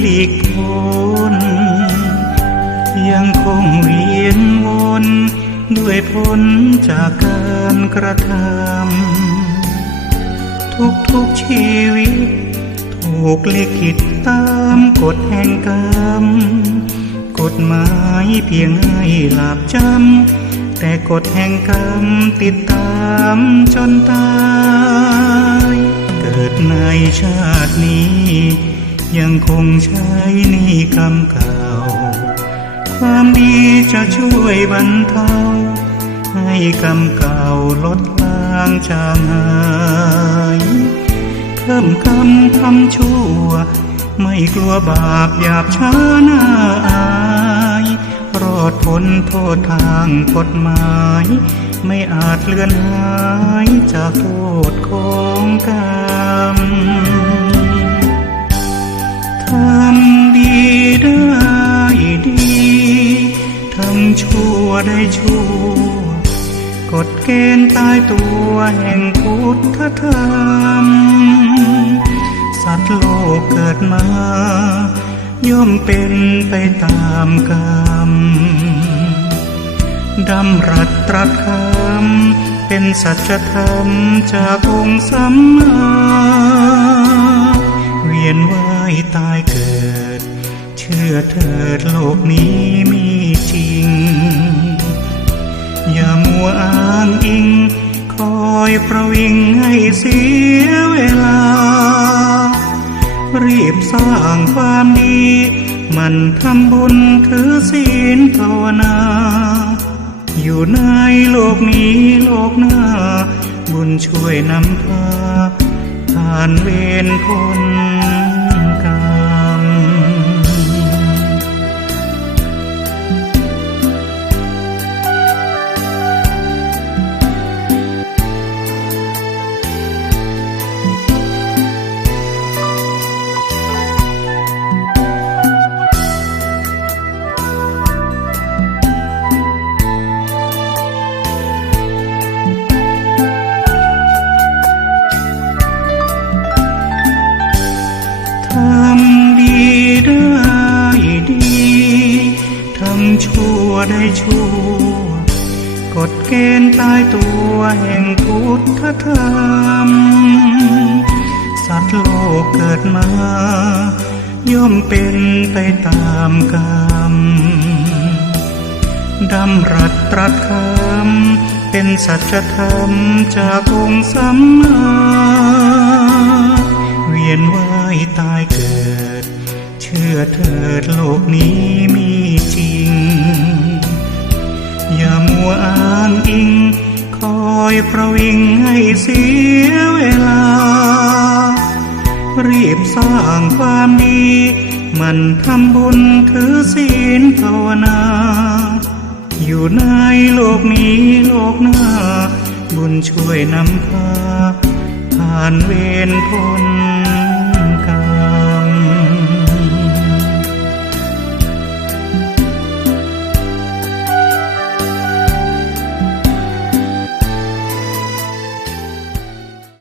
หลีกพ้นยังคงเวียนวนด้วยผลจากการกระทำทุกๆชีวิต ถูกลิขิตตามกฎแห่งกรรม กฎหมายเพียงให้หลับจำ แต่กฎแห่งกรรมติดตามจนตาย เกิดในชาตินี้ ยังคงใช้นี่กรรมเก่า ความดีจะช่วยบรรเทา ให้กรรมเก่าลดลางจางหายเพิ่มกรรมทำชั่ว ไม่กลัวบาปหยาบช้าหน้าอายรอดพ้นโทษทางกฎหมาย ไม่อาจเลือนหายจากโทษของกรรม ทำดีได้ดี ทำชั่วได้ชั่ว กฎเกณฑ์ตายตัวแห่งพุทธธรรม สัตว์โลกเกิดมา ย่อมเป็นไปตามกรรมดำรัสตรัสคำเป็นสัจธรรมจากองค์สัมมาเวียน อเถิดโลกนี้มีจริง อย่ามัวอ้างอิง คอยประวิงให้เสียเวลา รีบสร้างความดี มันทำบุญถือศีลภาวนา อยู่ในโลกนี้โลกหน้า บุญช่วยนำพาผ่านเวรพ้น ได้ชั่ว กฎเกณฑ์ตายตัวแห่งพุทธธรรม สัตว์โลกเกิดมา ย่อมเป็นไปตามกรรมดำรัสตรัสคำเป็นสัจธรรมจากองค์สัมมาเวียนว่ายตายเกิด เชื่อเถิดโลกนี้มี อยประวิงให้เสียเวลา รีบสร้างความดี มันทำบุญถือศีลภาวนา อยู่ในโลกนี้โลกหน้า บุญช่วยนำพาผ่านเวรพ้น